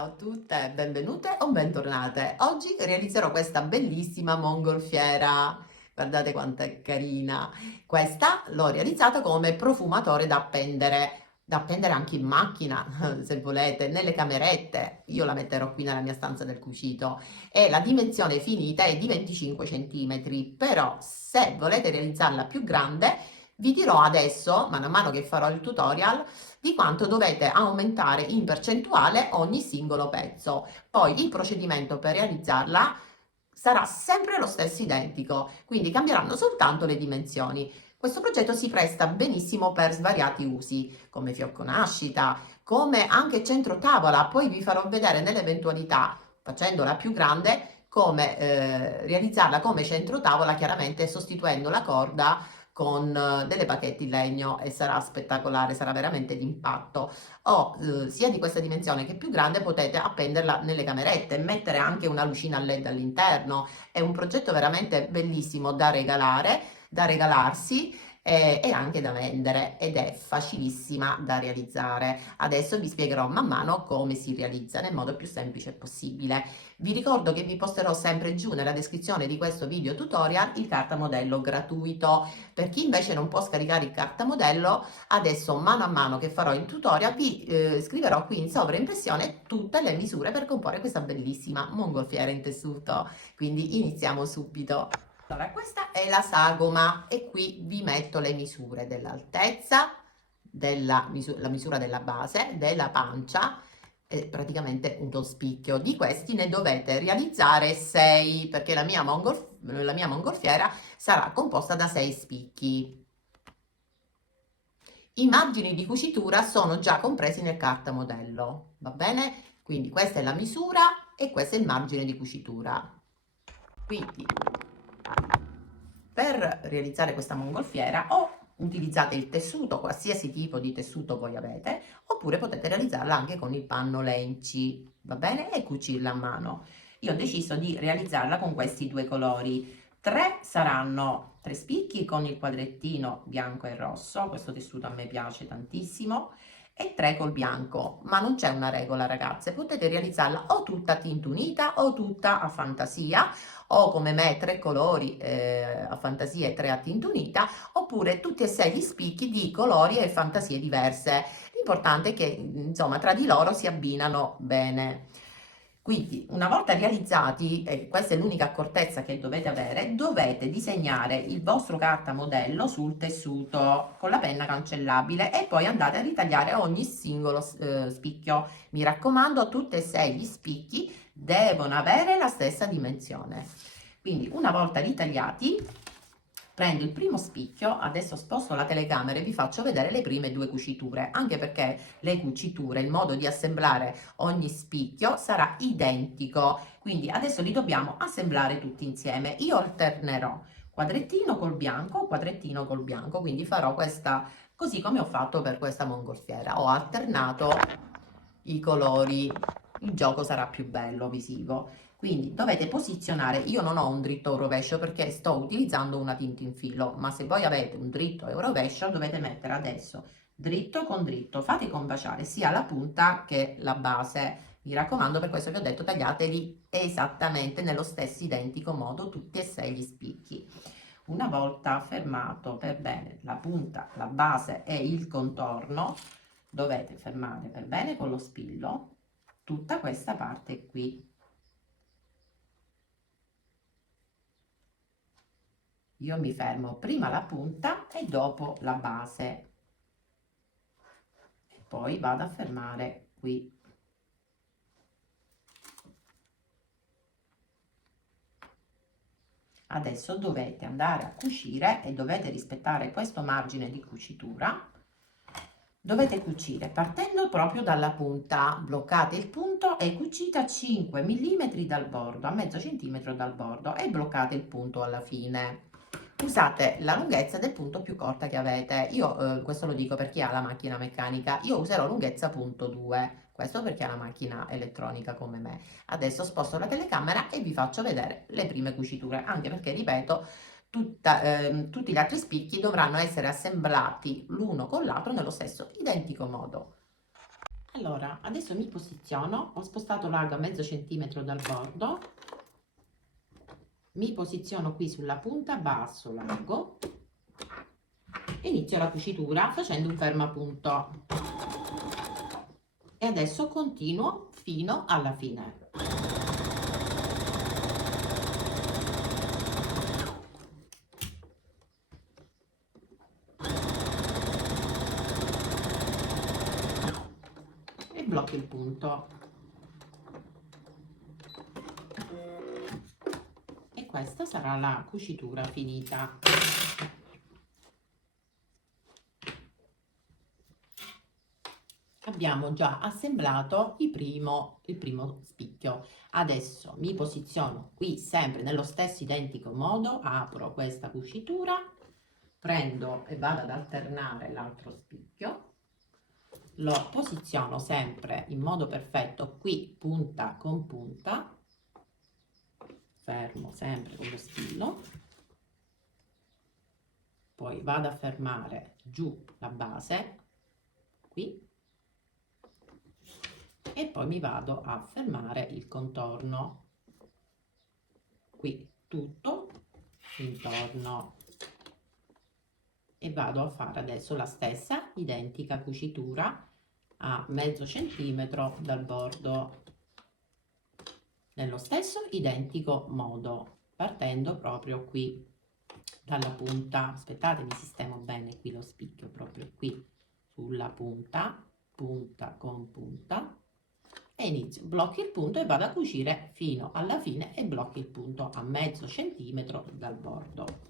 Ciao a tutte, benvenute o bentornate. Oggi realizzerò questa bellissima mongolfiera. Guardate quanto è carina. Questa l'ho realizzata come profumatore da appendere anche in macchina, se volete, nelle camerette. Io la metterò qui nella mia stanza del cucito e la dimensione finita è di 25 centimetri. Però se volete realizzarla più grande, vi dirò adesso, mano a mano che farò il tutorial, di quanto dovete aumentare in percentuale ogni singolo pezzo. Poi il procedimento per realizzarla sarà sempre lo stesso identico, quindi cambieranno soltanto le dimensioni. Questo progetto si presta benissimo per svariati usi, come fiocco nascita, come anche centro tavola. Poi vi farò vedere nell'eventualità, facendola più grande, come realizzarla come centro tavola, chiaramente sostituendo la corda con delle bacchette in legno, e sarà spettacolare, sarà veramente d'impatto. O sia di questa dimensione che più grande potete appenderla nelle camerette, mettere anche una lucina a LED all'interno. È un progetto veramente bellissimo da regalare, da regalarsi e anche da vendere, ed è facilissima da realizzare. Adesso vi spiegherò man mano come si realizza nel modo più semplice possibile. Vi ricordo che vi posterò sempre giù nella descrizione di questo video tutorial il cartamodello gratuito. Per chi invece non può scaricare il cartamodello, adesso mano a mano che farò il tutorial vi scriverò qui in sovraimpressione tutte le misure per comporre questa bellissima mongolfiera in tessuto. Quindi iniziamo subito. Allora, questa è la sagoma e qui vi metto le misure dell'altezza, la misura della base, della pancia, praticamente uno spicchio. Di questi ne dovete realizzare 6, perché la mia mongolfiera sarà composta da 6 spicchi. I margini di cucitura sono già compresi nel cartamodello, va bene? Quindi questa è la misura e questo è il margine di cucitura. Quindi per realizzare questa mongolfiera o utilizzate il tessuto, qualsiasi tipo di tessuto voi avete, oppure potete realizzarla anche con il panno Lenci, va bene? E cucirla a mano. Io ho deciso di realizzarla con questi due colori. 3 saranno 3 spicchi con il quadrettino bianco e rosso, questo tessuto a me piace tantissimo, e 3 col bianco, ma non c'è una regola, ragazze, potete realizzarla o tutta a tinta unita o tutta a fantasia, o come me 3 colori a fantasia e 3 a tinta unita, oppure tutti e 6 gli spicchi di colori e fantasie diverse. L'importante è che insomma tra di loro si abbinano bene. Quindi una volta realizzati, e questa è l'unica accortezza che dovete avere, dovete disegnare il vostro cartamodello sul tessuto con la penna cancellabile e poi andate a ritagliare ogni singolo spicchio. Mi raccomando, tutti e 6 gli spicchi devono avere la stessa dimensione. Quindi una volta ritagliati, prendo il primo spicchio, adesso sposto la telecamera e vi faccio vedere le prime 2 cuciture, anche perché le cuciture, il modo di assemblare ogni spicchio sarà identico, quindi adesso li dobbiamo assemblare tutti insieme. Io alternerò quadrettino col bianco, quindi farò questa così come ho fatto per questa mongolfiera, ho alternato i colori, il gioco sarà più bello visivo. Quindi dovete posizionare, io non ho un dritto o rovescio perché sto utilizzando una tinta in filo, ma se voi avete un dritto e un rovescio dovete mettere adesso dritto con dritto, fate combaciare sia la punta che la base. Mi raccomando, per questo vi ho detto tagliateli esattamente nello stesso identico modo tutti e 6 gli spicchi. Una volta fermato per bene la punta, la base e il contorno, dovete fermare per bene con lo spillo tutta questa parte qui. Io mi fermo prima la punta e dopo la base e poi vado a fermare qui. Adesso dovete andare a cucire e dovete rispettare questo margine di cucitura. Dovete cucire partendo proprio dalla punta, bloccate il punto e cucite a 5 mm dal bordo, a mezzo centimetro dal bordo, e bloccate il punto alla fine. Usate la lunghezza del punto più corta che avete. Io questo lo dico per chi ha la macchina meccanica, io userò lunghezza punto 2, questo perché ha la macchina elettronica come me. Adesso sposto la telecamera e vi faccio vedere le prime cuciture, anche perché, ripeto, tutti gli altri spicchi dovranno essere assemblati l'uno con l'altro nello stesso identico modo. Allora, adesso mi posiziono, ho spostato l'ago a mezzo centimetro dal bordo, mi posiziono qui sulla punta, basso l'ago e inizio la cucitura facendo un fermapunto. E adesso continuo fino alla fine. E blocco il punto. E questa sarà la cucitura finita. Abbiamo già assemblato il primo spicchio. Adesso mi posiziono qui sempre nello stesso identico modo, apro questa cucitura, prendo e vado ad alternare l'altro spicchio, lo posiziono sempre in modo perfetto qui punta con punta, fermo sempre con lo spillo, poi vado a fermare giù la base qui e poi mi vado a fermare il contorno qui tutto intorno e vado a fare adesso la stessa identica cucitura a mezzo centimetro dal bordo nello stesso identico modo, partendo proprio qui dalla punta. Aspettate, mi sistemo bene qui lo spicchio, proprio qui sulla punta, punta con punta, e inizio, blocco il punto e vado a cucire fino alla fine e blocco il punto a mezzo centimetro dal bordo.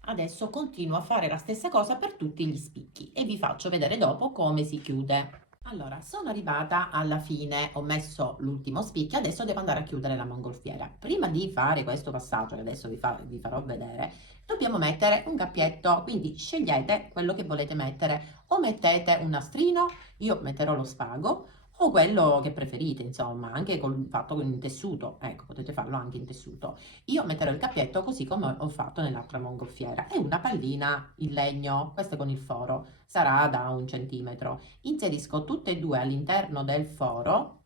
Adesso continuo a fare la stessa cosa per tutti gli spicchi e vi faccio vedere dopo come si chiude. Allora, sono arrivata alla fine, ho messo l'ultimo spicchio, adesso devo andare a chiudere la mongolfiera. Prima di fare questo passaggio, che adesso vi farò vedere, dobbiamo mettere un cappietto, quindi scegliete quello che volete mettere, o mettete un nastrino, io metterò lo spago, o quello che preferite, insomma, anche fatto con in tessuto, ecco, potete farlo anche in tessuto. Io metterò il cappietto così come ho fatto nell'altra mongolfiera e una pallina in legno, questo con il foro, sarà da 1 centimetro. Inserisco tutte e due all'interno del foro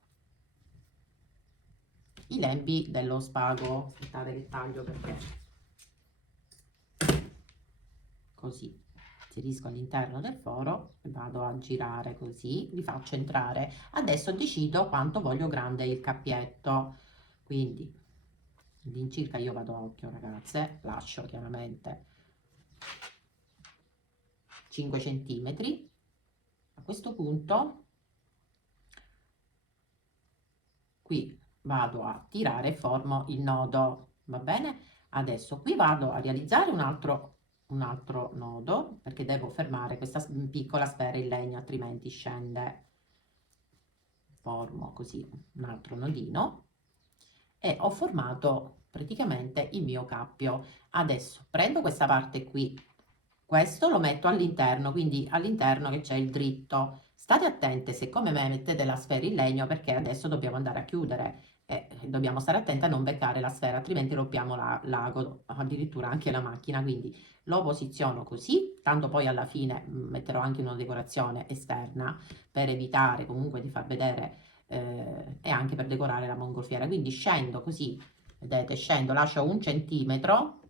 i lembi dello spago. Aspettate che taglio perché così inserisco all'interno del foro e vado a girare così, li faccio entrare. Adesso decido quanto voglio grande il cappietto, quindi all'incirca io vado a occhio, ragazze, lascio chiaramente 5 centimetri. A questo punto qui vado a tirare e formo il nodo, va bene? Adesso qui vado a realizzare un altro nodo perché devo fermare questa piccola sfera in legno, altrimenti scende. Formo così un altro nodino e ho formato praticamente il mio cappio. Adesso prendo questa parte qui, questo lo metto all'interno, quindi all'interno che c'è il dritto. State attente, siccome me mettete la sfera in legno, perché adesso dobbiamo andare a chiudere e dobbiamo stare attenti a non beccare la sfera, altrimenti rompiamo l'ago, addirittura anche la macchina. Quindi lo posiziono così, tanto poi alla fine metterò anche una decorazione esterna per evitare comunque di far vedere e anche per decorare la mongolfiera. Quindi scendo così, vedete, scendo, lascio un centimetro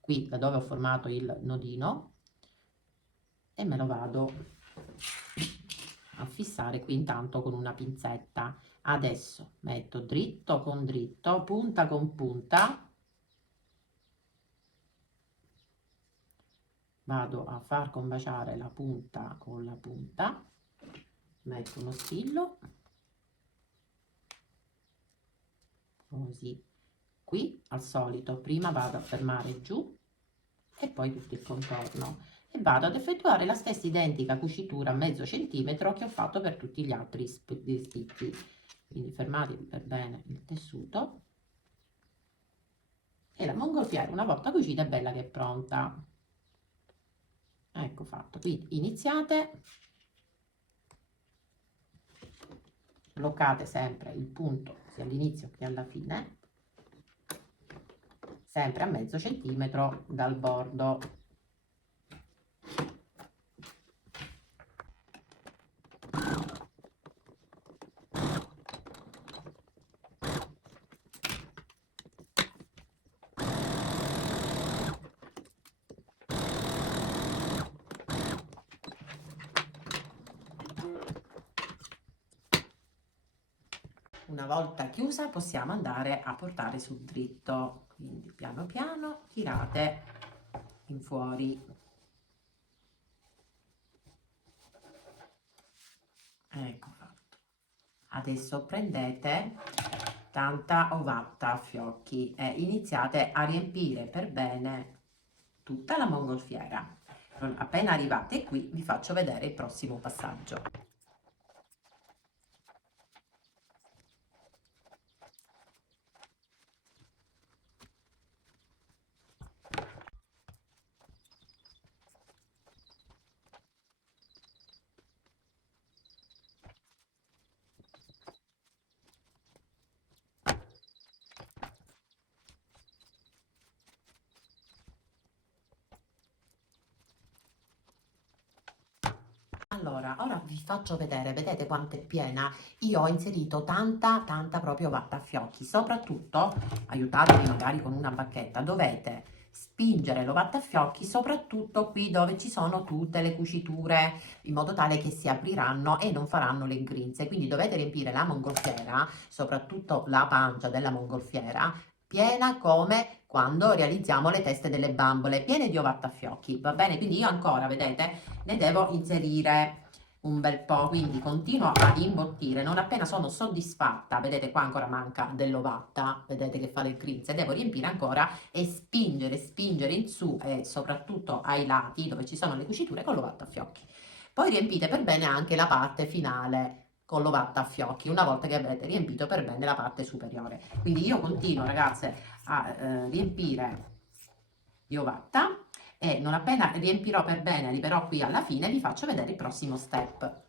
qui da dove ho formato il nodino e me lo vado a fissare qui intanto con una pinzetta. Adesso metto dritto con dritto, punta con punta, vado a far combaciare la punta con la punta, metto uno spillo così. Qui al solito prima vado a fermare giù e poi tutto il contorno e vado ad effettuare la stessa identica cucitura a mezzo centimetro che ho fatto per tutti gli altri spicchi. Quindi fermatevi per bene il tessuto e la mongolfiera una volta cucita è bella che è pronta. Ecco fatto. Quindi iniziate bloccate sempre il punto sia all'inizio che alla fine, sempre a mezzo centimetro dal bordo. Una volta chiusa possiamo andare a portare sul dritto, quindi piano piano tirate in fuori. Ecco fatto. Adesso prendete tanta ovatta a fiocchi e iniziate a riempire per bene tutta la mongolfiera. Appena arrivate qui vi faccio vedere il prossimo passaggio. Allora, ora vi faccio vedere, vedete quanto è piena? Io ho inserito tanta proprio vatta a fiocchi, soprattutto, aiutatevi magari con una bacchetta, dovete spingere l'ovatta a fiocchi soprattutto qui dove ci sono tutte le cuciture, in modo tale che si apriranno e non faranno le grinze, quindi dovete riempire la mongolfiera, soprattutto la pancia della mongolfiera, piena come quando realizziamo le teste delle bambole, piene di ovatta a fiocchi, va bene? Quindi io ancora, vedete, ne devo inserire un bel po', quindi continuo ad imbottire. Non appena sono soddisfatta, vedete qua ancora manca dell'ovatta, vedete che fa le grinze, devo riempire ancora e spingere in su e soprattutto ai lati dove ci sono le cuciture con l'ovatta a fiocchi. Poi riempite per bene anche la parte finale con l'ovatta a fiocchi, una volta che avrete riempito per bene la parte superiore. Quindi io continuo, ragazze, a riempire di ovatta e non appena riempirò per bene, arriverò qui alla fine, vi faccio vedere il prossimo step.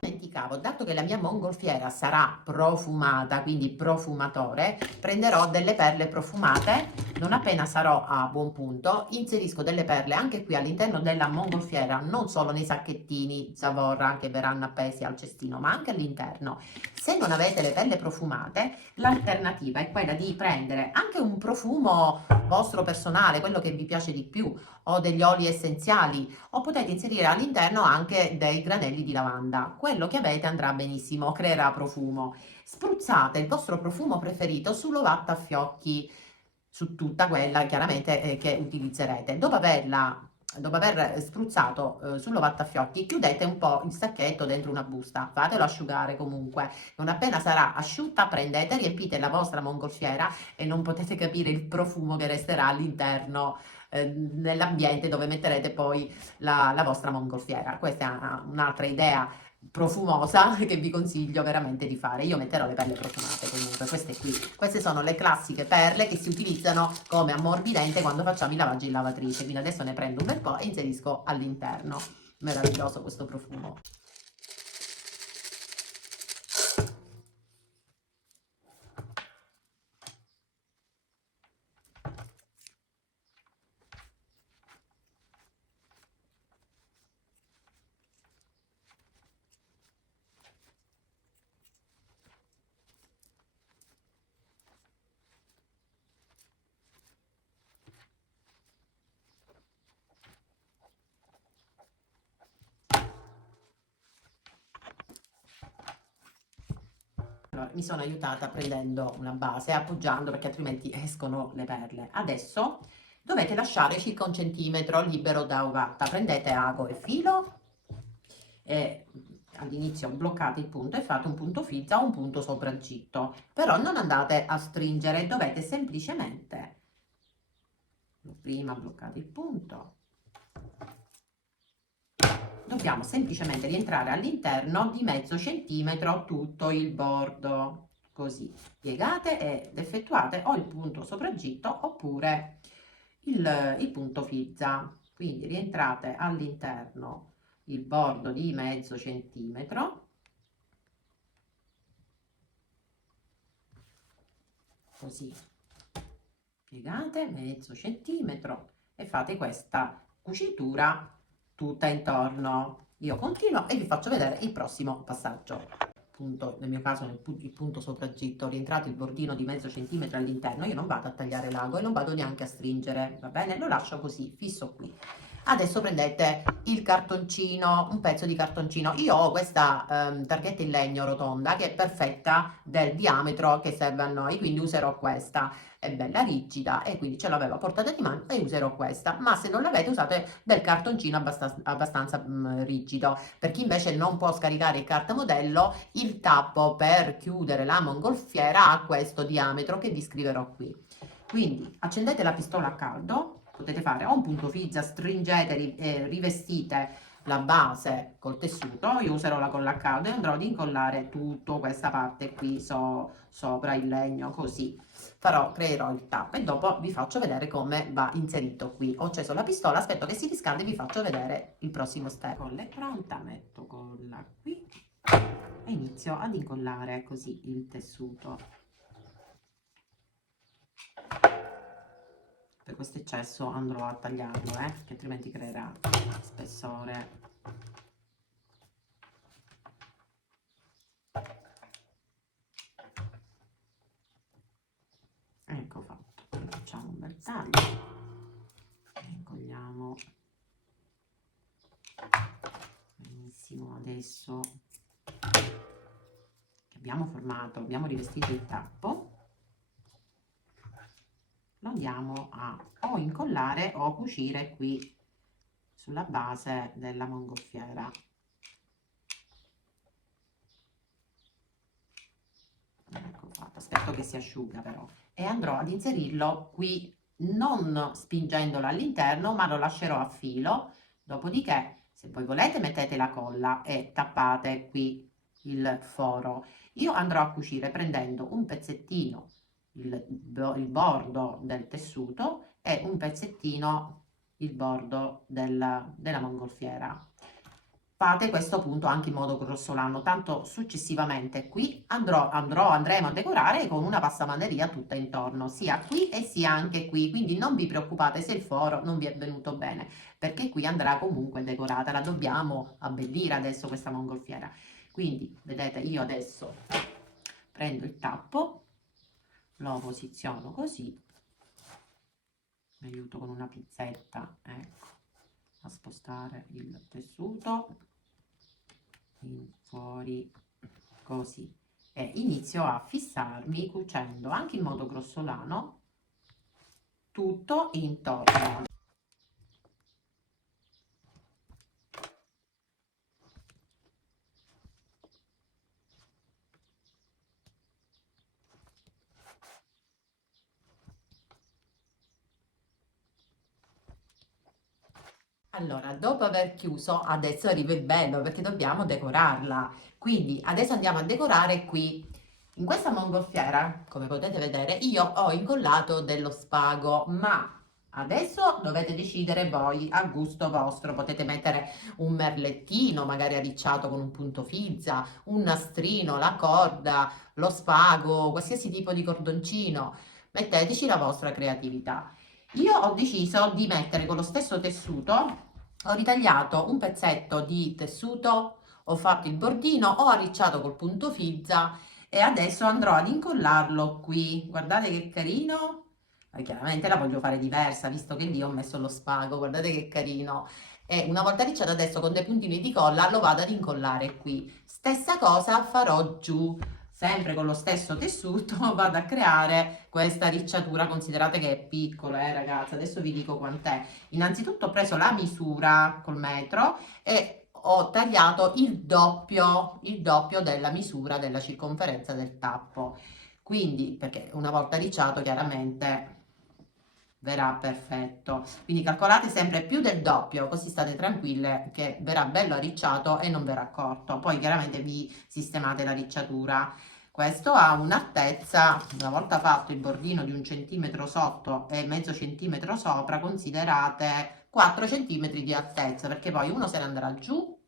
Dimenticavo, dato che la mia mongolfiera sarà profumata, quindi profumatore, prenderò delle perle profumate. Non appena sarò a buon punto, inserisco delle perle anche qui all'interno della mongolfiera, non solo nei sacchettini zavorra che verranno appesi al cestino, ma anche all'interno. Se non avete le perle profumate, l'alternativa è quella di prendere anche un profumo vostro personale, quello che vi piace di più, o degli oli essenziali, o potete inserire all'interno anche dei granelli di lavanda. Quello che avete andrà benissimo, creerà profumo. Spruzzate il vostro profumo preferito sull'ovatta a fiocchi, su tutta quella chiaramente che utilizzerete. Dopo aver spruzzato sull'ovatta a fiocchi, chiudete un po' il sacchetto dentro una busta, fatelo asciugare comunque. Non appena sarà asciutta, prendete, riempite la vostra mongolfiera e non potete capire il profumo che resterà all'interno nell'ambiente dove metterete poi la vostra mongolfiera. Questa è un'altra idea profumosa che vi consiglio veramente di fare. Io metterò le perle profumate comunque, queste qui. Queste sono le classiche perle che si utilizzano come ammorbidente quando facciamo i lavaggi in lavatrice. Quindi adesso ne prendo un bel po' e inserisco all'interno. Meraviglioso questo profumo. Allora, mi sono aiutata prendendo una base, appoggiando perché altrimenti escono le perle. Adesso dovete lasciare circa 1 centimetro libero da ovatta. Prendete ago e filo e all'inizio bloccate il punto e fate un punto fizza o un punto sopraggitto. Però non andate a stringere, dovete semplicemente, prima bloccate il punto, dobbiamo semplicemente rientrare all'interno di mezzo centimetro tutto il bordo, così piegate ed effettuate o il punto sopraggitto oppure il punto fizza. Quindi rientrate all'interno il bordo di mezzo centimetro così, piegate mezzo centimetro e fate questa cucitura tutta intorno. Io continuo e vi faccio vedere il prossimo passaggio. Punto, nel mio caso il punto sopraggitto, rientrato il bordino di mezzo centimetro all'interno, io non vado a tagliare l'ago e non vado neanche a stringere, va bene? Lo lascio così, fisso qui. Adesso prendete il cartoncino, un pezzo di cartoncino. Io ho questa targhetta in legno rotonda che è perfetta del diametro che serve a noi, quindi userò questa. È bella rigida e quindi ce l'avevo a portata di mano e userò questa. Ma se non l'avete, usate del cartoncino abbastanza rigido. Per chi invece non può scaricare il cartamodello, il tappo per chiudere la mongolfiera ha questo diametro che vi scriverò qui. Quindi accendete la pistola a caldo. Potete fare o un punto fizza, stringete e rivestite la base col tessuto. Io userò la colla a caldo e andrò ad incollare tutta questa parte qui sopra il legno, così creerò il tappo e dopo vi faccio vedere come va inserito qui. Ho acceso la pistola, aspetto che si riscaldi e vi faccio vedere il prossimo step. La colla è pronta, metto colla qui e inizio ad incollare così il tessuto. Per questo eccesso andrò a tagliarlo, che altrimenti creerà spessore. Ecco fatto. Facciamo un bel taglio. Incolliamo. Benissimo. Adesso che abbiamo formato, abbiamo rivestito il tappo, lo andiamo a o incollare o cucire qui sulla base della mongolfiera. Ecco fatto, aspetto che si asciuga però e andrò ad inserirlo qui non spingendolo all'interno, ma lo lascerò a filo. Dopodiché, se voi volete, mettete la colla e tappate qui il foro. Io andrò a cucire prendendo un pezzettino, il bordo del tessuto e un pezzettino il bordo della mongolfiera. Fate questo punto anche in modo grossolano, tanto successivamente qui andremo a decorare con una passamaneria tutta intorno, sia qui e sia anche qui, quindi non vi preoccupate se il foro non vi è venuto bene, perché qui andrà comunque decorata, la dobbiamo abbellire adesso questa mongolfiera. Quindi vedete, io adesso prendo il tappo, lo posiziono così, mi aiuto con una pinzetta, ecco, a spostare il tessuto in fuori così e inizio a fissarmi cucendo anche in modo grossolano tutto intorno. Allora, dopo aver chiuso, adesso arriva il bello perché dobbiamo decorarla. Quindi adesso andiamo a decorare qui. In questa mongolfiera, come potete vedere, io ho incollato dello spago, ma adesso dovete decidere voi a gusto vostro. Potete mettere un merlettino, magari arricciato con un punto fizza, un nastrino, la corda, lo spago, qualsiasi tipo di cordoncino. Metteteci la vostra creatività. Io ho deciso di mettere con lo stesso tessuto, ho ritagliato un pezzetto di tessuto, ho fatto il bordino, ho arricciato col punto fizza e adesso andrò ad incollarlo qui. Guardate che carino. Chiaramente la voglio fare diversa, visto che lì ho messo lo spago, guardate che carino. E una volta arricciato adesso con dei puntini di colla lo vado ad incollare qui. Stessa cosa farò giù. Sempre con lo stesso tessuto vado a creare questa ricciatura. Considerate che è piccola, ragazzi, adesso vi dico quant'è. Innanzitutto ho preso la misura col metro e ho tagliato il doppio della misura della circonferenza del tappo, quindi perché una volta ricciato chiaramente verrà perfetto, quindi calcolate sempre più del doppio, così state tranquille che verrà bello arricciato e non verrà corto. Poi chiaramente vi sistemate la ricciatura. Questo ha un'altezza, una volta fatto il bordino di 1 centimetro sotto e mezzo centimetro sopra, considerate 4 centimetri di altezza, perché poi uno se ne andrà giù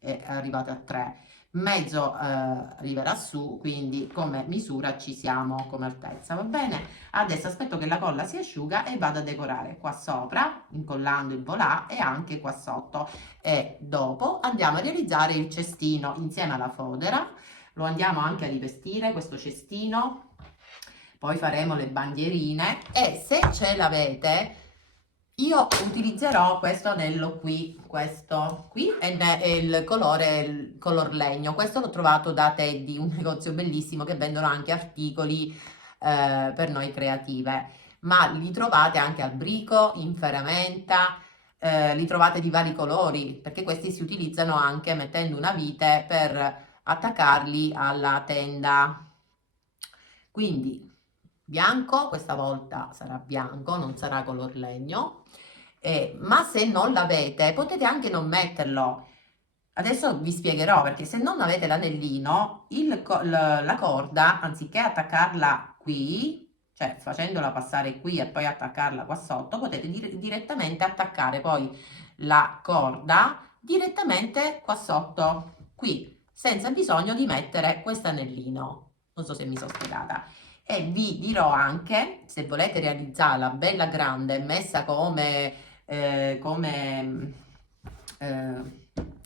e arrivate a 3. mezzo arriverà su, quindi come misura ci siamo, come altezza, va bene? Adesso aspetto che la colla si asciuga e vado a decorare qua sopra, incollando il volà e anche qua sotto. E dopo andiamo a realizzare il cestino insieme alla fodera, lo andiamo anche a rivestire questo cestino, poi faremo le bandierine e se ce l'avete io utilizzerò questo anello qui, questo qui è il color legno, questo l'ho trovato da Teddy, un negozio bellissimo che vendono anche articoli per noi creative, ma li trovate anche al brico, in ferramenta, li trovate di vari colori, perché questi si utilizzano anche mettendo una vite per attaccarli alla tenda. Quindi bianco, questa volta sarà bianco, non sarà color legno, ma se non l'avete potete anche non metterlo. Adesso vi spiegherò perché se non avete l'anellino, la corda, anziché attaccarla qui, cioè facendola passare qui e poi attaccarla qua sotto, potete direttamente attaccare poi la corda direttamente qua sotto, qui, senza bisogno di mettere questo anellino. Non so se mi sono spiegata. E vi dirò anche, se volete realizzarla bella grande, messa come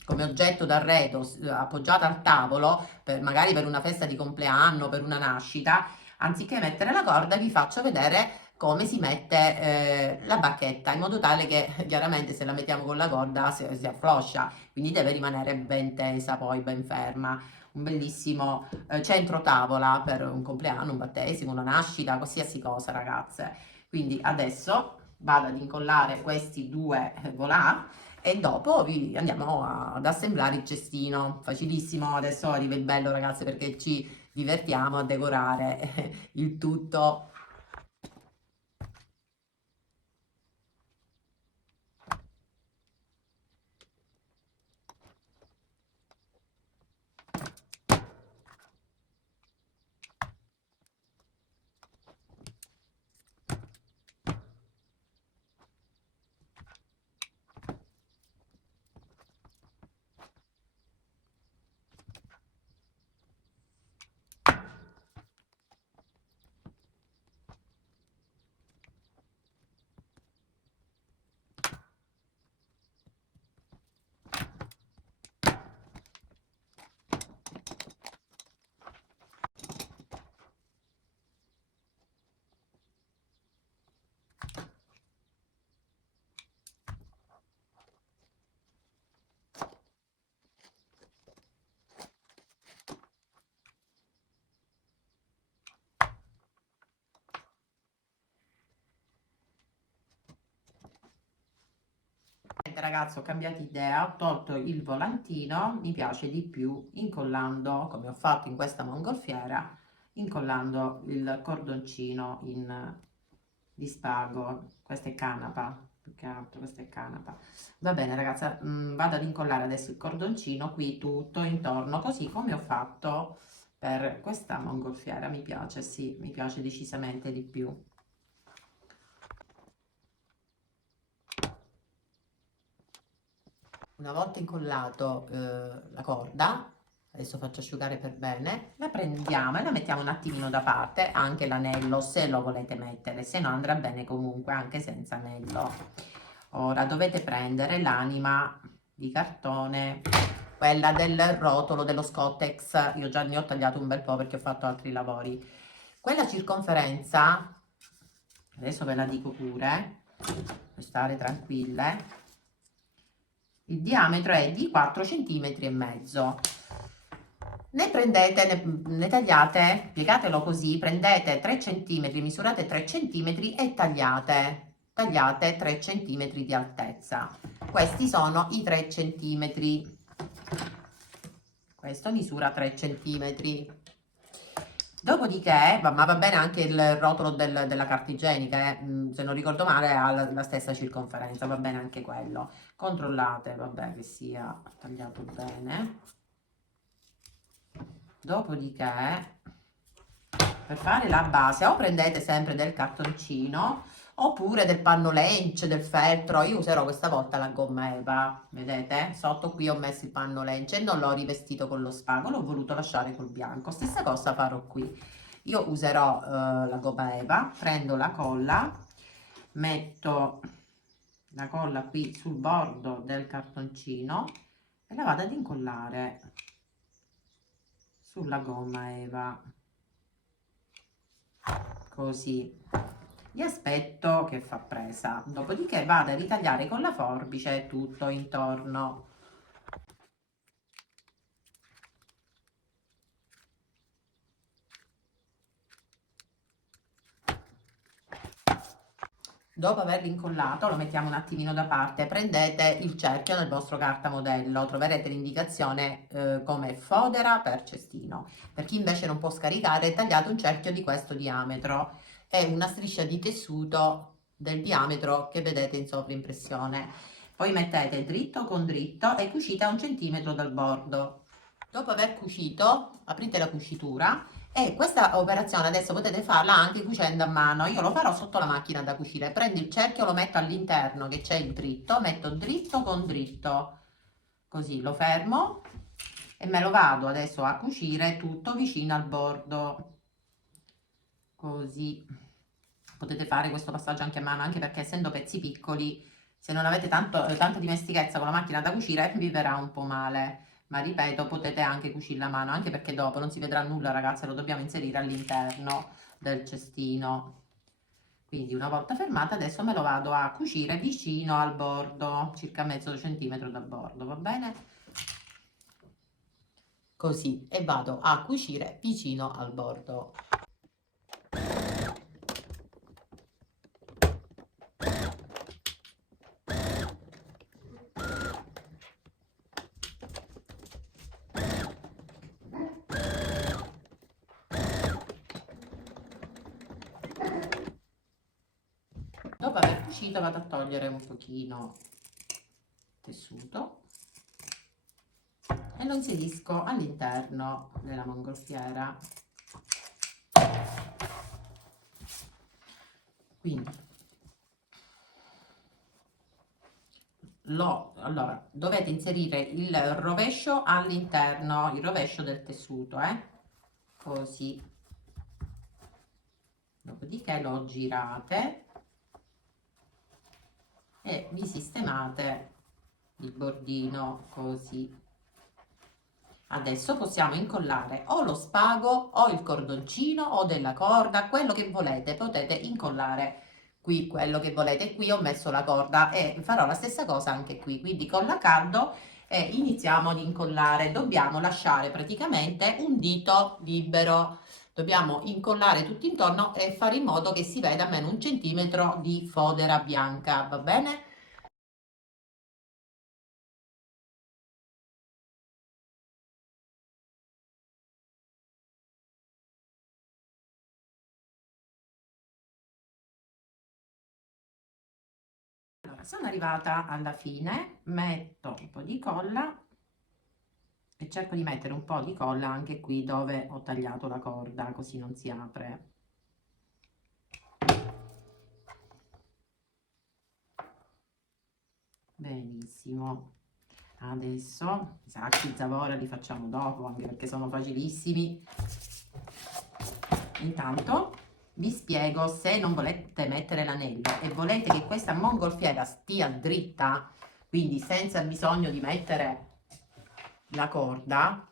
oggetto d'arredo appoggiata al tavolo, magari per una festa di compleanno, per una nascita, anziché mettere la corda, vi faccio vedere come si mette la bacchetta, in modo tale che chiaramente se la mettiamo con la corda si affloscia, quindi deve rimanere ben tesa, poi ben ferma. Un bellissimo centro tavola per un compleanno, un battesimo, una nascita, qualsiasi cosa, ragazze. Quindi adesso vado ad incollare questi due volà e dopo andiamo ad assemblare il cestino. Facilissimo, adesso arriva il bello, ragazze, perché ci divertiamo a decorare il tutto. Ragazzi, ho cambiato idea, ho tolto il volantino, mi piace di più incollando, come ho fatto in questa mongolfiera, incollando il cordoncino di spago. Questa è canapa, più che altro questa è canapa. Va bene, ragazza, vado ad incollare adesso il cordoncino qui tutto intorno, così come ho fatto per questa mongolfiera. Mi piace, sì, mi piace decisamente di più. Una volta incollato la corda, adesso faccio asciugare per bene, la prendiamo e la mettiamo un attimino da parte, anche l'anello se lo volete mettere, se no andrà bene comunque anche senza anello. Ora dovete prendere l'anima di cartone, quella del rotolo dello Scottex, io già ne ho tagliato un bel po' perché ho fatto altri lavori. Quella circonferenza, adesso ve la dico pure, per stare tranquille. Il diametro è di 4 cm e mezzo. Ne prendete, ne tagliate, piegatelo così, prendete 3 cm, misurate 3 cm e tagliate 3 cm di altezza. Questi sono i 3 cm. Questo misura 3 cm. Dopodiché, ma va bene anche il rotolo della carta igienica, se non ricordo male ha la stessa circonferenza, va bene anche quello. Controllate, vabbè, che sia tagliato bene. Dopodiché, per fare la base, o prendete sempre del cartoncino, oppure del panno lence, del feltro. Io userò questa volta la gomma eva, vedete? Sotto qui ho messo il panno lence e non l'ho rivestito con lo spago, l'ho voluto lasciare col bianco. Stessa cosa farò qui. Io userò la gomma eva, prendo la colla, metto la colla qui sul bordo del cartoncino e la vado ad incollare sulla gomma eva, così. Vi aspetto che fa presa, dopodiché vado a ritagliare con la forbice tutto intorno. Dopo averlo incollato lo mettiamo un attimino da parte, prendete il cerchio nel vostro cartamodello, troverete l'indicazione come fodera per cestino. Per chi invece non può scaricare, tagliate un cerchio di questo diametro e una striscia di tessuto del diametro che vedete in sovraimpressione. Poi mettete dritto con dritto e cucite a 1 centimetro dal bordo. Dopo aver cucito, aprite la cucitura. E questa operazione adesso potete farla anche cucendo a mano. Io lo farò sotto la macchina da cucire. Prendo il cerchio, lo metto all'interno che c'è il dritto, metto dritto con dritto, così lo fermo e me lo vado adesso a cucire tutto vicino al bordo, così. Potete fare questo passaggio anche a mano, anche perché essendo pezzi piccoli, se non avete tanta dimestichezza con la macchina da cucire, vi verrà un po' male. Ma ripeto, potete anche cucirla a mano, anche perché dopo non si vedrà nulla, ragazze, lo dobbiamo inserire all'interno del cestino. Quindi una volta fermata adesso me lo vado a cucire vicino al bordo, circa mezzo centimetro dal bordo, va bene? Così, e vado a cucire vicino al bordo. Dopo aver cucito vado a togliere un pochino tessuto e lo inserisco all'interno della mongolfiera. Quindi allora dovete inserire il rovescio all'interno, il rovescio del tessuto, così. Dopodiché lo girate e vi sistemate il bordino così. Adesso possiamo incollare o lo spago o il cordoncino o della corda, quello che volete, potete incollare qui quello che volete. Qui ho messo la corda e farò la stessa cosa anche qui, quindi colla a caldo e iniziamo ad incollare. Dobbiamo lasciare praticamente un dito libero, dobbiamo incollare tutto intorno e fare in modo che si veda almeno 1 centimetro di fodera bianca, va bene? Allora, sono arrivata alla fine, metto un po' di colla e cerco di mettere un po' di colla anche qui dove ho tagliato la corda, così non si apre. Benissimo. Adesso i sacchi Zavora li facciamo dopo, anche perché sono facilissimi. Intanto vi spiego, se non volete mettere l'anello e volete che questa mongolfiera stia dritta, quindi senza bisogno di mettere la corda,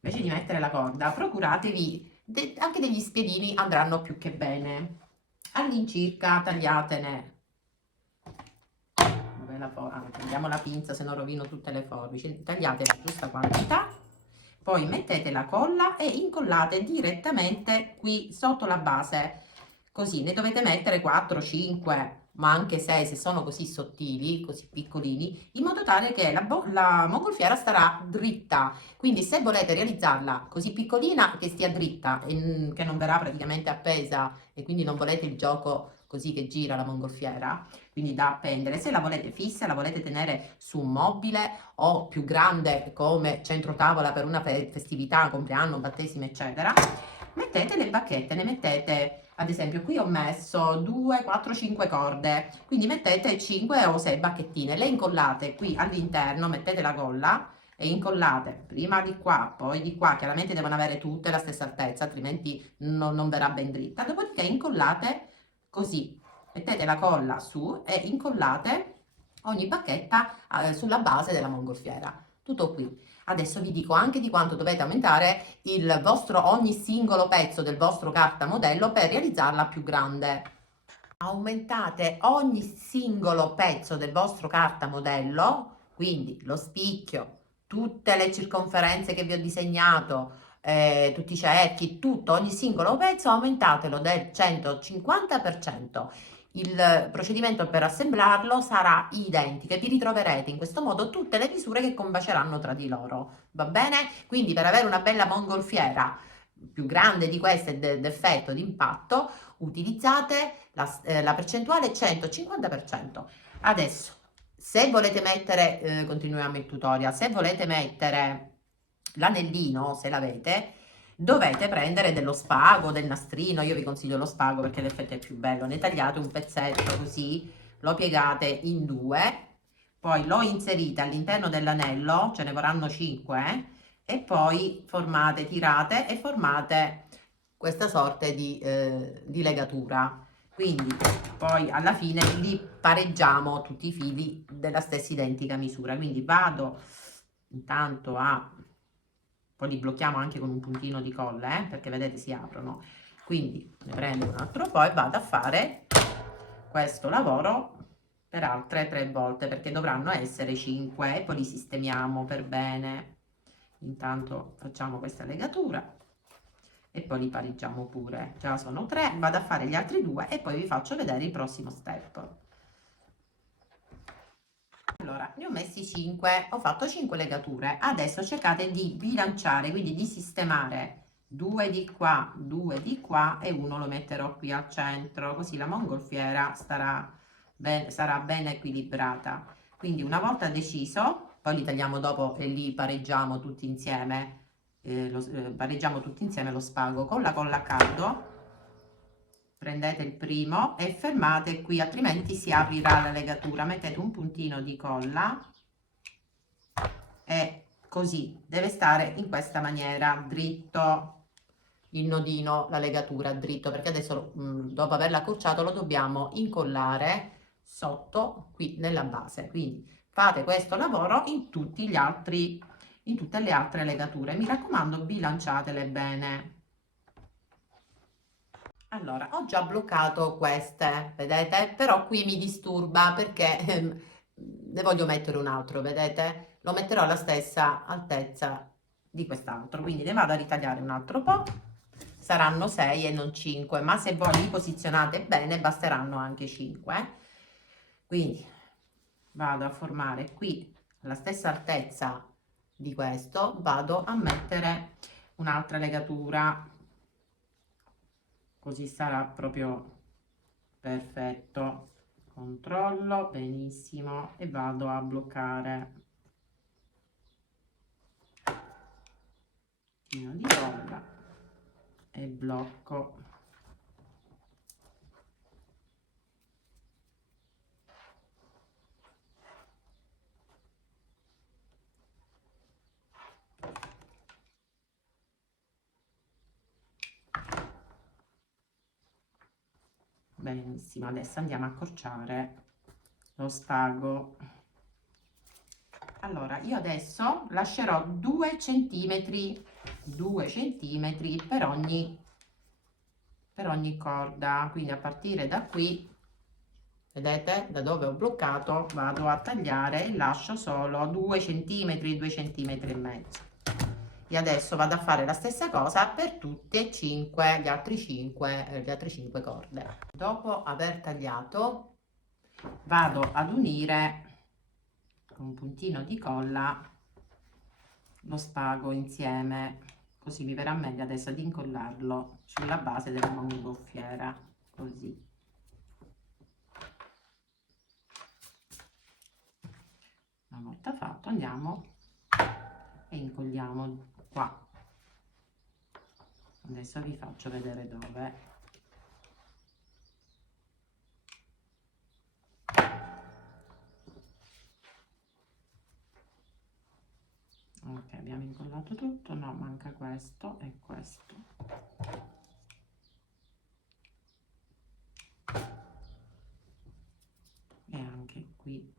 invece di mettere la corda, procuratevi anche degli spiedini, andranno più che bene. All'incirca tagliatene. Prendiamo la pinza se non rovino tutte le forbici, tagliate la giusta quantità, poi mettete la colla e incollate direttamente qui sotto la base, così ne dovete mettere 4, 5, ma anche 6 se sono così sottili, così piccolini, in modo tale che la mongolfiera starà dritta. Quindi se volete realizzarla così piccolina che stia dritta e che non verrà praticamente appesa e quindi non volete il gioco così che gira la mongolfiera, quindi da appendere, se la volete fissa, la volete tenere su un mobile o più grande come centro tavola per una festività, compleanno, battesimo eccetera, mettete le bacchette, ne mettete ad esempio qui ho messo 2, 4, 5 corde, quindi mettete 5 o 6 bacchettine, le incollate qui all'interno, mettete la colla e incollate prima di qua, poi di qua, chiaramente devono avere tutte la stessa altezza, altrimenti non verrà ben dritta, dopodiché incollate così, mettete la colla su e incollate ogni bacchetta sulla base della mongolfiera, tutto qui. Adesso vi dico anche di quanto dovete aumentare ogni singolo pezzo del vostro carta modello per realizzarla più grande. Aumentate ogni singolo pezzo del vostro carta modello, quindi lo spicchio, tutte le circonferenze che vi ho disegnato, tutti i cerchi, tutto, ogni singolo pezzo, aumentatelo del 150%. Il procedimento per assemblarlo sarà identico e vi ritroverete in questo modo tutte le misure che combaceranno tra di loro, va bene? Quindi per avere una bella mongolfiera più grande di questa e d'effetto d'impatto, utilizzate la percentuale 150%. Adesso, se volete mettere, continuiamo il tutorial, se volete mettere l'anellino, se l'avete, dovete prendere dello spago, del nastrino, io vi consiglio lo spago perché l'effetto è più bello, ne tagliate un pezzetto così, lo piegate in due, poi lo inserite all'interno dell'anello, ce ne vorranno 5, e poi formate, tirate e formate questa sorta di legatura. Quindi poi alla fine li pareggiamo tutti i fili della stessa identica misura. Quindi vado intanto poi li blocchiamo anche con un puntino di colla, perché vedete si aprono. Quindi ne prendo un altro po' e vado a fare questo lavoro per altre 3 volte, perché dovranno essere 5 e poi li sistemiamo per bene. Intanto facciamo questa legatura e poi li pareggiamo pure, già sono 3, vado a fare gli altri 2 e poi vi faccio vedere il prossimo step. Allora, ne ho messi 5, ho fatto 5 legature, adesso cercate di bilanciare, quindi di sistemare 2 di qua, 2 di qua e uno lo metterò qui al centro, così la mongolfiera sarà ben equilibrata. Quindi una volta deciso, poi li tagliamo dopo e li pareggiamo tutti insieme, pareggiamo tutti insieme lo spago con la colla a caldo. Prendete il primo e fermate qui, altrimenti si aprirà la legatura. Mettete un puntino di colla e così deve stare in questa maniera, dritto il nodino, la legatura dritto, perché adesso dopo averla accorciato lo dobbiamo incollare sotto qui nella base. Quindi fate questo lavoro in tutti gli altri, in tutte le altre legature. Mi raccomando, bilanciatele bene. Allora, ho già bloccato queste, vedete? Però qui mi disturba perché ne voglio mettere un altro, vedete? Lo metterò alla stessa altezza di quest'altro, quindi ne vado a ritagliare un altro po'. Saranno 6 e non 5, ma se voi li posizionate bene basteranno anche 5. Quindi vado a formare qui alla stessa altezza di questo, vado a mettere un'altra legatura, così sarà proprio perfetto. Controllo benissimo e vado a bloccare pieno di colla e blocco. Benissimo, adesso andiamo a accorciare lo spago. Allora, io adesso lascerò 2 centimetri per ogni corda, quindi a partire da qui, vedete, da dove ho bloccato, vado a tagliare e lascio solo 2 centimetri, 2 centimetri e mezzo. E adesso vado a fare la stessa cosa per tutte e 5 le altre 5 corde. Dopo aver tagliato vado ad unire con un puntino di colla lo spago insieme, così mi verrà meglio adesso ad incollarlo sulla base della mongolfiera, così. Una volta fatto andiamo e incolliamo qua. Adesso vi faccio vedere dove. Ok, abbiamo incollato tutto, no, manca questo e questo. E anche qui.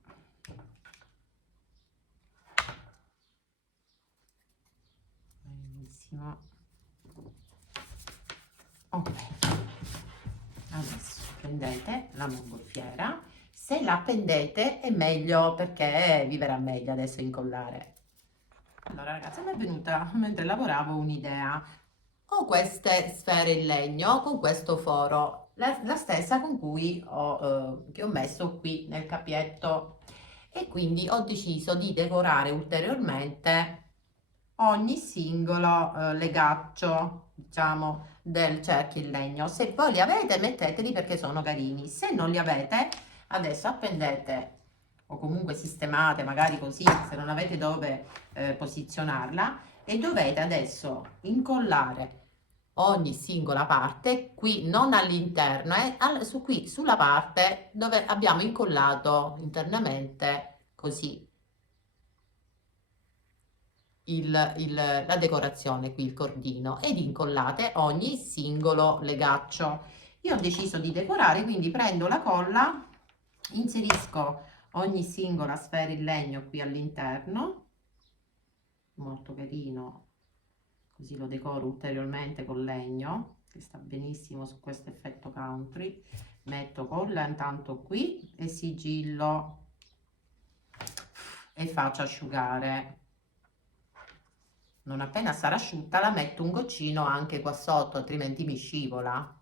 Benissimo. Ok, adesso prendete la mongolfiera. Se la appendete è meglio perché vi verrà meglio adesso incollare. Allora ragazzi, mi è venuta mentre lavoravo un'idea. Ho queste sfere in legno con questo foro, la stessa con cui che ho messo qui nel capietto, e quindi ho deciso di decorare ulteriormente ogni singolo legaccio, diciamo, del cerchio in legno. Se voi li avete, metteteli perché sono carini. Se non li avete, adesso appendete o comunque sistemate, magari così, se non avete dove posizionarla, e dovete adesso incollare ogni singola parte qui, non all'interno, qui sulla parte dove abbiamo incollato internamente così la decorazione, qui il cordino, ed incollate ogni singolo legaccio. Io ho deciso di decorare, quindi prendo la colla, inserisco ogni singola sfera in legno qui all'interno, molto carino, così lo decoro ulteriormente con legno, che sta benissimo su questo effetto country. Metto colla intanto qui e sigillo e faccio asciugare. Non appena sarà asciutta la metto un goccino anche qua sotto, altrimenti mi scivola.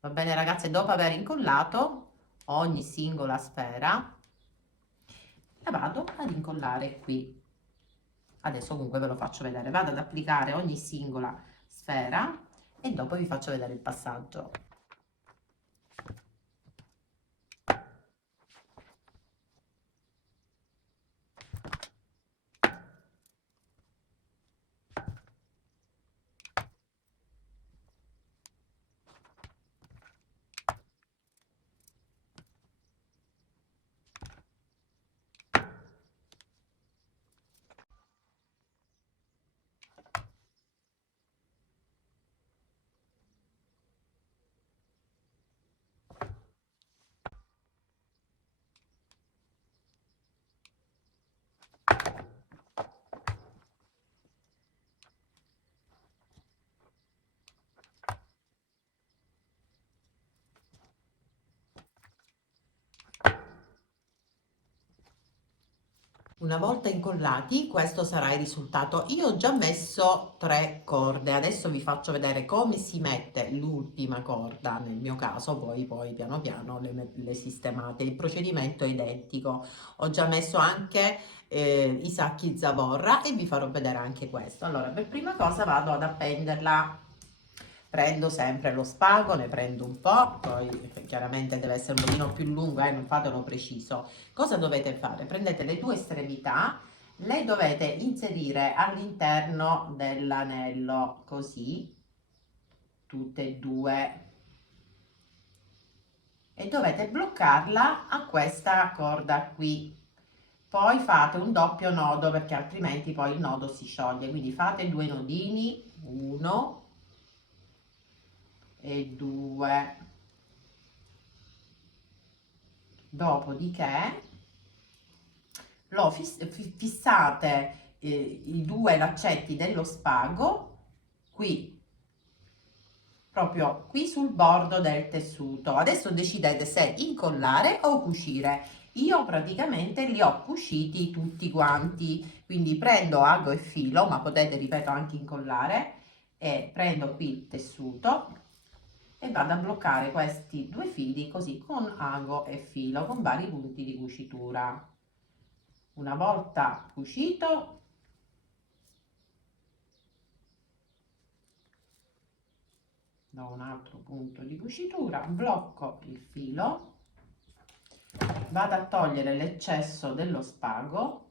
Va bene ragazze, dopo aver incollato ogni singola sfera, la vado ad incollare qui. Adesso comunque ve lo faccio vedere. Vado ad applicare ogni singola sfera e dopo vi faccio vedere il passaggio. Una volta incollati, questo sarà il risultato. Io ho già messo 3 corde, adesso vi faccio vedere come si mette l'ultima corda, nel mio caso, poi piano piano le sistemate. Il procedimento è identico. Ho già messo anche i sacchi zavorra e vi farò vedere anche questo. Allora, per prima cosa vado ad appenderla. Prendo sempre lo spago, ne prendo un po', poi chiaramente deve essere un pochino più lungo, non fatelo preciso. Cosa dovete fare? Prendete le due estremità, le dovete inserire all'interno dell'anello, così, tutte e due, e dovete bloccarla a questa corda qui. Poi fate un doppio nodo perché altrimenti poi il nodo si scioglie, quindi fate 2 nodini, 1 e 2. Dopodiché lo fissate i 2 laccetti dello spago qui, proprio qui sul bordo del tessuto. Adesso decidete se incollare o cucire. Io praticamente li ho cuciti tutti quanti, quindi prendo ago e filo, ma potete, ripeto, anche incollare, e prendo qui il tessuto e vado a bloccare questi 2 fili così con ago e filo con vari punti di cucitura. Una volta cucito, do un altro punto di cucitura, blocco il filo, vado a togliere l'eccesso dello spago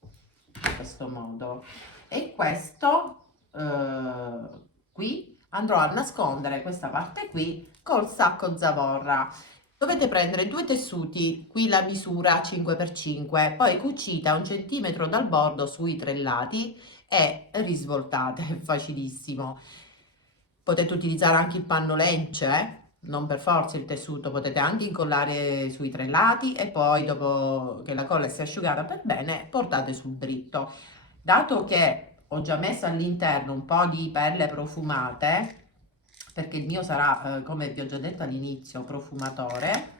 in questo modo, e questo qui andrò a nascondere questa parte qui col sacco zavorra. Dovete prendere due tessuti, qui la misura 5x5, poi cucite a 1 centimetro dal bordo sui 3 lati e risvoltate, è facilissimo. Potete utilizzare anche il panno lence, non per forza il tessuto, potete anche incollare sui 3 lati e poi dopo che la colla si è asciugata per bene, portate sul dritto. Dato che ho già messo all'interno un po' di perle profumate, perché il mio sarà, come vi ho già detto all'inizio, profumatore,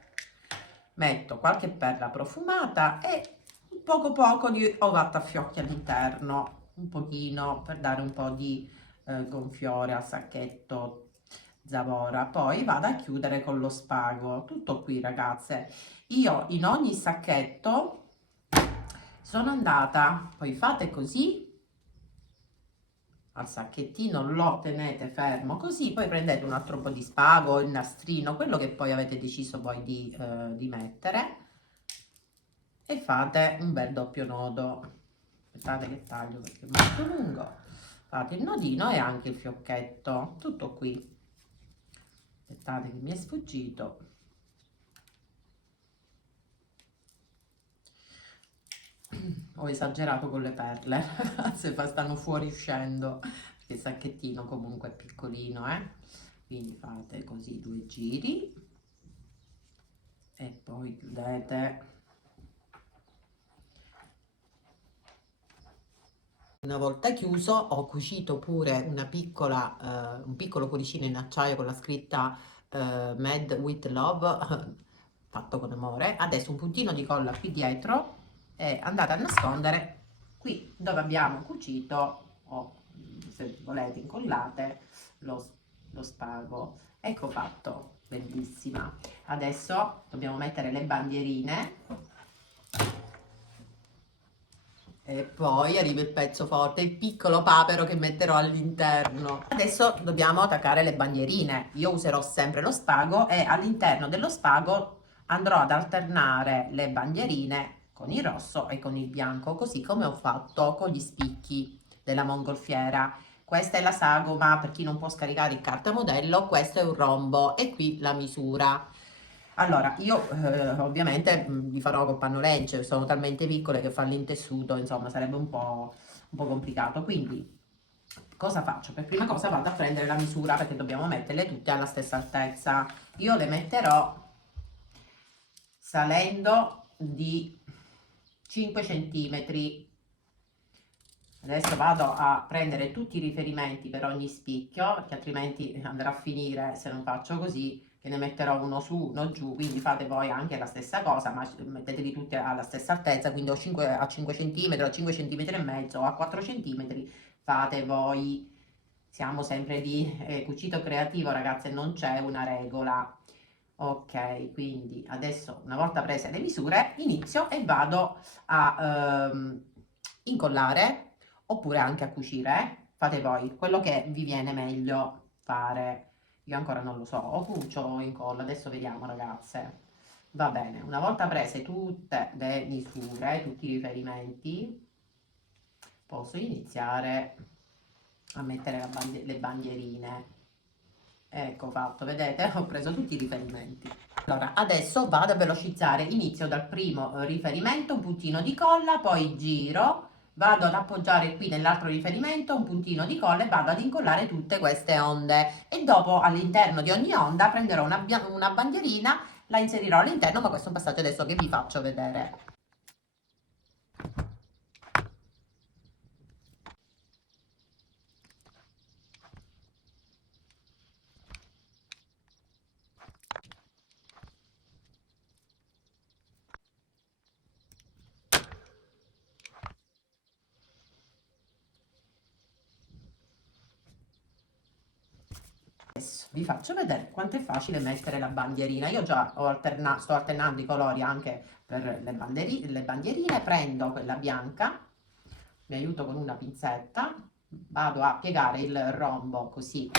metto qualche perla profumata e poco di ovattafiocchi all'interno, un pochino per dare un po' di gonfiore al sacchetto Zavora. Poi vado a chiudere con lo spago. Tutto qui, ragazze. Io in ogni sacchetto sono andata, poi fate così al sacchettino, lo tenete fermo così, poi prendete un altro po' di spago, il nastrino, quello che poi avete deciso poi di mettere e fate un bel doppio nodo. Aspettate che taglio perché è molto lungo. Fate il nodino e anche il fiocchetto, tutto qui. Aspettate che mi è sfuggito. Ho esagerato con le perle, se stanno fuoriuscendo, perché il sacchettino comunque è piccolino, quindi fate così 2 giri e poi chiudete. Una volta chiuso ho cucito pure un piccolo cuoricino in acciaio con la scritta Made with Love, fatto con amore. Adesso un puntino di colla qui dietro e andate a nascondere qui dove abbiamo cucito o se volete incollate lo, lo spago. Ecco fatto, bellissima. Adesso dobbiamo mettere le bandierine e poi arriva il pezzo forte, il piccolo papero che metterò all'interno. Adesso dobbiamo attaccare le bandierine. Io userò sempre lo spago e all'interno dello spago andrò ad alternare le bandierine con il rosso e con il bianco, così come ho fatto con gli spicchi della mongolfiera. Questa è la sagoma per chi non può scaricare il cartamodello, questo è un rombo e qui la misura. Allora, io ovviamente li farò con pannolence, sono talmente piccole che farli in tessuto, insomma, sarebbe un po' complicato. Quindi, cosa faccio? Per prima cosa vado a prendere la misura perché dobbiamo metterle tutte alla stessa altezza. Io le metterò salendo di 5 centimetri. Adesso vado a prendere tutti i riferimenti per ogni spicchio, perché altrimenti andrà a finire se non faccio così, che ne metterò uno su, uno giù, quindi fate voi anche la stessa cosa, ma mettetevi tutti alla stessa altezza, quindi a 5 cm, a 5 cm e mezzo, a 4 cm, fate voi. Siamo sempre di cucito creativo, ragazze, non c'è una regola. Ok, quindi adesso una volta prese le misure, inizio e vado a incollare oppure anche a cucire, fate voi quello che vi viene meglio fare. Io ancora non lo so, o cucio o incollo, adesso vediamo ragazze. Va bene, una volta prese tutte le misure, tutti i riferimenti, posso iniziare a mettere le bandierine. Ecco fatto, vedete? Ho preso tutti i riferimenti. Allora, adesso vado a velocizzare, inizio dal primo riferimento, un puntino di colla, poi giro, vado ad appoggiare qui nell'altro riferimento un puntino di colla e vado ad incollare tutte queste onde e dopo all'interno di ogni onda prenderò una bandierina, la inserirò all'interno, ma questo è un passaggio adesso che vi faccio vedere. Adesso vi faccio vedere quanto è facile mettere la bandierina. Io già sto alternando i colori anche per le bandierine. Prendo quella bianca, mi aiuto con una pinzetta, vado a piegare il rombo così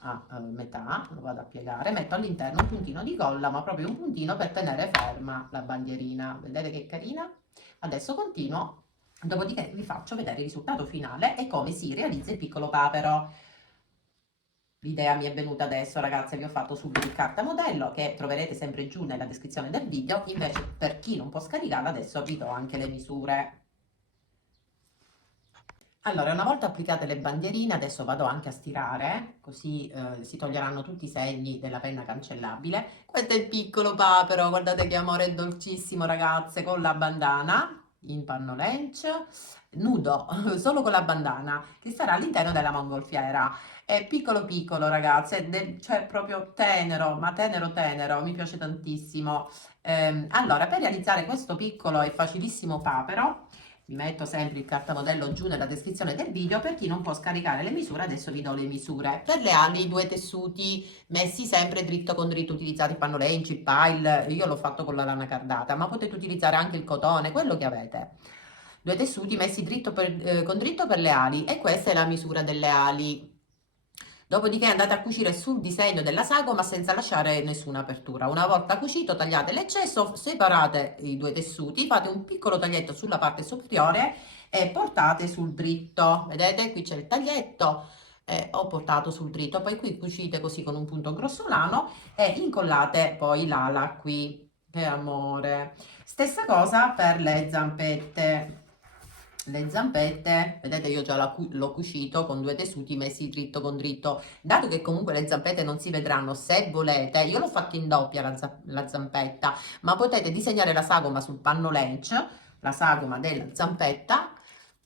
a metà, lo vado a piegare, metto all'interno un puntino di colla, ma proprio un puntino per tenere ferma la bandierina. Vedete che carina? Adesso continuo, dopodiché vi faccio vedere il risultato finale e come si realizza il piccolo papero. L'idea mi è venuta adesso, ragazze, vi ho fatto subito il carta modello che troverete sempre giù nella descrizione del video. Invece, per chi non può scaricarla, adesso vi do anche le misure. Allora, una volta applicate le bandierine, adesso vado anche a stirare, così si toglieranno tutti i segni della penna cancellabile. Questo è il piccolo papero, guardate che amore dolcissimo, ragazze, con la bandana in pannolencio, nudo, solo con la bandana, che sarà all'interno della mongolfiera. È piccolo piccolo, ragazze, cioè proprio tenero, ma tenero tenero, mi piace tantissimo. Allora, per realizzare questo piccolo e facilissimo papero, vi metto sempre il cartamodello giù nella descrizione del video. Per chi non può scaricare le misure, adesso vi do le misure. Per le ali, 2 tessuti messi sempre dritto con dritto, utilizzate il pannolenci, il pile, io l'ho fatto con la lana cardata, ma potete utilizzare anche il cotone, quello che avete. 2 tessuti messi dritto con dritto per le ali, e questa è la misura delle ali. Dopodiché andate a cucire sul disegno della sagoma senza lasciare nessuna apertura. Una volta cucito, tagliate l'eccesso, separate i 2 tessuti, fate un piccolo taglietto sulla parte superiore e portate sul dritto. Vedete, qui c'è il taglietto, ho portato sul dritto. Poi qui cucite così con un punto grossolano e incollate poi l'ala qui. Che amore. Stessa cosa per le zampette. Le zampette, vedete, io già l'ho cucito con 2 tessuti messi dritto con dritto. Dato che comunque le zampette non si vedranno, se volete, io l'ho fatto in doppia la zampetta, ma potete disegnare la sagoma sul panno lench, la sagoma della zampetta,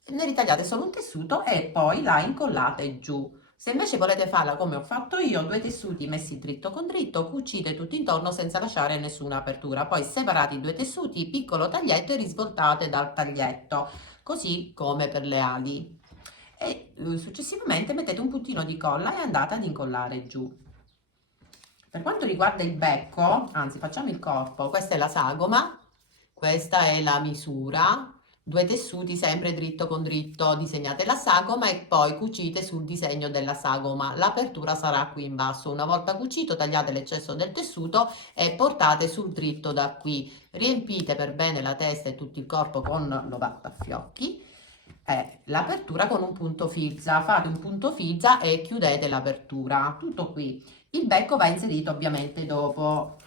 ne ritagliate solo un tessuto e poi la incollate giù. Se invece volete farla come ho fatto io, 2 tessuti messi dritto con dritto, cucite tutto intorno senza lasciare nessuna apertura. Poi separate i 2 tessuti, piccolo taglietto e risvoltate dal taglietto, così come per le ali. E successivamente mettete un puntino di colla e andate ad incollare giù. Per quanto riguarda il becco, anzi facciamo il corpo, questa è la sagoma, questa è la misura. 2 tessuti sempre dritto con dritto, disegnate la sagoma e poi cucite sul disegno della sagoma. L'apertura sarà qui in basso. Una volta cucito, tagliate l'eccesso del tessuto e portate sul dritto da qui. Riempite per bene la testa e tutto il corpo con l'ovattafiocchi e l'apertura con un punto filza. Fate un punto filza e chiudete l'apertura. Tutto qui. Il becco va inserito ovviamente dopo.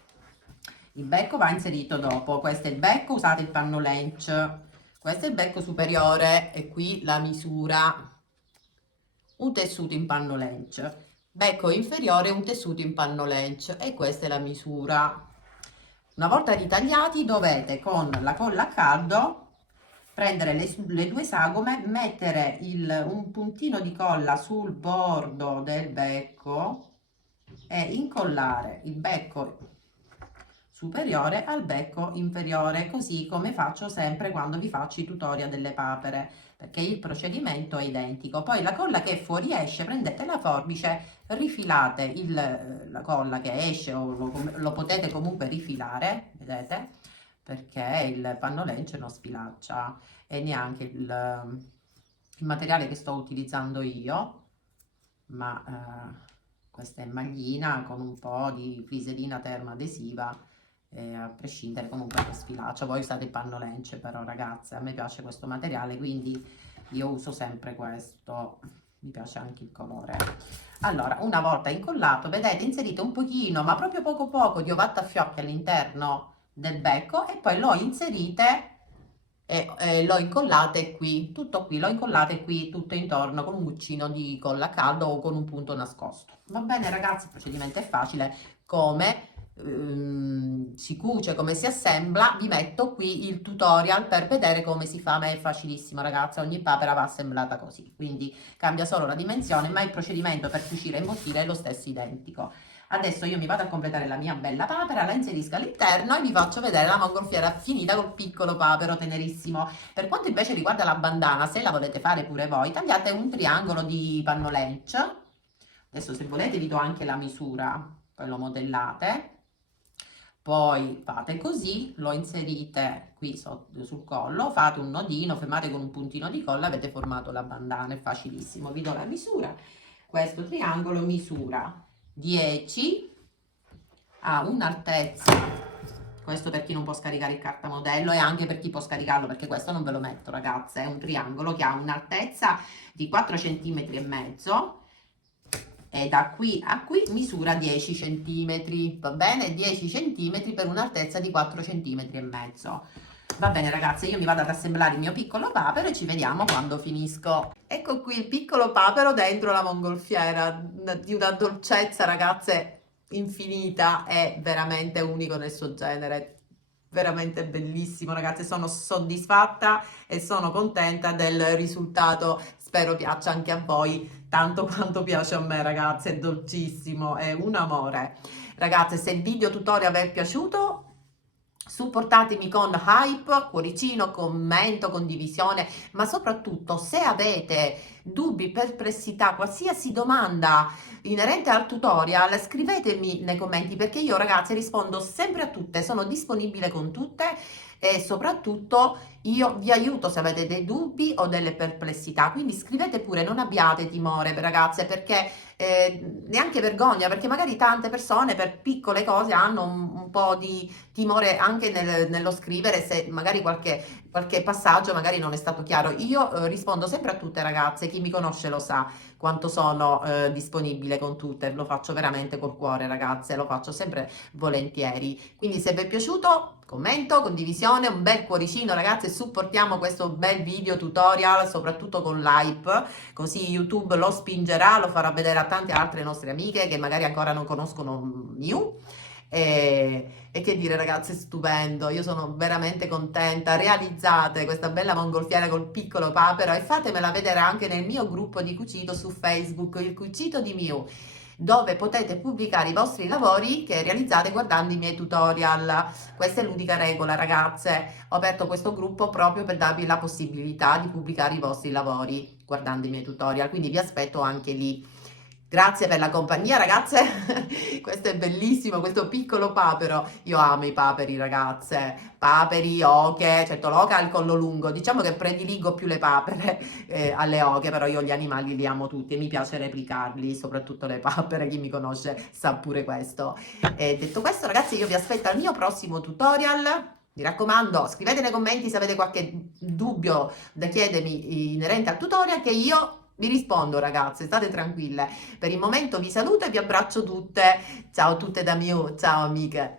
Il becco va inserito dopo. Questo è il becco, usate il panno lench. Questo è il becco superiore e qui la misura, un tessuto in panno lench. Becco inferiore, un tessuto in panno lench, e questa è la misura. Una volta ritagliati dovete con la colla a caldo prendere le 2 sagome, mettere un puntino di colla sul bordo del becco e incollare il becco superiore al becco inferiore, così come faccio sempre quando vi faccio i tutorial delle papere, perché il procedimento è identico. Poi la colla che fuoriesce, prendete la forbice, rifilate la colla che esce, o lo potete comunque rifilare, vedete, perché il panno lench non sfilaccia, e neanche il materiale che sto utilizzando io, ma questa è maglina con un po' di glicerina termoadesiva. A prescindere comunque lo sfilaccio. Voi usate il panno lench, però ragazze, a me piace questo materiale, quindi io uso sempre questo, mi piace anche il colore. Allora, una volta incollato, vedete, inserite un pochino, ma proprio poco poco, di ovattafiocchi all'interno del becco e poi lo inserite e lo incollate qui, tutto qui, lo incollate qui tutto intorno con un goccino di colla a caldo o con un punto nascosto. Va bene, ragazzi, il procedimento è facile. Come si cuce, come si assembla, vi metto qui il tutorial per vedere come si fa. Ma è facilissimo, ragazzi, ogni papera va assemblata così, quindi cambia solo la dimensione, ma il procedimento per cucire e imbottire è lo stesso, identico. Adesso io mi vado a completare la mia bella papera, la inserisco all'interno e vi faccio vedere la mongolfiera finita col piccolo papero tenerissimo. Per quanto invece riguarda la bandana, se la volete fare pure voi, tagliate un triangolo di panno lench. Adesso se volete vi do anche la misura, poi lo modellate. Poi fate così, lo inserite qui sul collo, fate un nodino, fermate con un puntino di colla, avete formato la bandana, è facilissimo. Vi do la misura. Questo triangolo misura 10, ha un'altezza, questo per chi non può scaricare il cartamodello e anche per chi può scaricarlo, perché questo non ve lo metto, ragazze, è un triangolo che ha un'altezza di 4 cm e mezzo e da qui a qui misura 10 centimetri, va bene? 10 centimetri per un'altezza di 4 centimetri e mezzo. Va bene ragazze, io mi vado ad assemblare il mio piccolo papero e ci vediamo quando finisco. Ecco qui il piccolo papero dentro la mongolfiera, di una dolcezza ragazze infinita, è veramente unico nel suo genere. Veramente bellissimo ragazze, sono soddisfatta e sono contenta del risultato, spero piaccia anche a voi tanto quanto piace a me ragazze, è dolcissimo, è un amore. Ragazze, se il video tutorial vi è piaciuto, supportatemi con hype, cuoricino, commento, condivisione, ma soprattutto se avete dubbi, perplessità, qualsiasi domanda inerente al tutorial, scrivetemi nei commenti perché io ragazzi rispondo sempre a tutte, sono disponibile con tutte e soprattutto io vi aiuto se avete dei dubbi o delle perplessità, quindi scrivete pure, non abbiate timore ragazze, perché neanche vergogna, perché magari tante persone per piccole cose hanno un po' di timore anche nello scrivere, se magari qualche passaggio magari non è stato chiaro. Io rispondo sempre a tutte ragazze, chi mi conosce lo sa quanto sono disponibile con tutte, lo faccio veramente col cuore ragazze, lo faccio sempre volentieri. Quindi se vi è piaciuto, commento, condivisione, un bel cuoricino ragazze, supportiamo questo bel video tutorial soprattutto con l'hype, così YouTube lo spingerà, lo farà vedere a tante altre nostre amiche che magari ancora non conoscono Miu. E che dire ragazzi, stupendo, io sono veramente contenta, realizzate questa bella mongolfiera col piccolo papero e fatemela vedere anche nel mio gruppo di cucito su Facebook, il cucito di Miu, dove potete pubblicare i vostri lavori che realizzate guardando i miei tutorial. Questa è l'unica regola ragazze, ho aperto questo gruppo proprio per darvi la possibilità di pubblicare i vostri lavori guardando i miei tutorial, quindi vi aspetto anche lì. Grazie per la compagnia ragazze, questo è bellissimo, questo piccolo papero, io amo i paperi ragazze, paperi, oche, certo l'oca ha il collo lungo, diciamo che prediligo più le papere alle oche, però io gli animali li amo tutti e mi piace replicarli, soprattutto le papere, chi mi conosce sa pure questo. E detto questo ragazzi, io vi aspetto al mio prossimo tutorial. Mi raccomando, scrivete nei commenti se avete qualche dubbio da chiedermi inerente al tutorial che io vi rispondo ragazze, state tranquille. Per il momento vi saluto e vi abbraccio tutte. Ciao tutte da Miu, ciao amiche.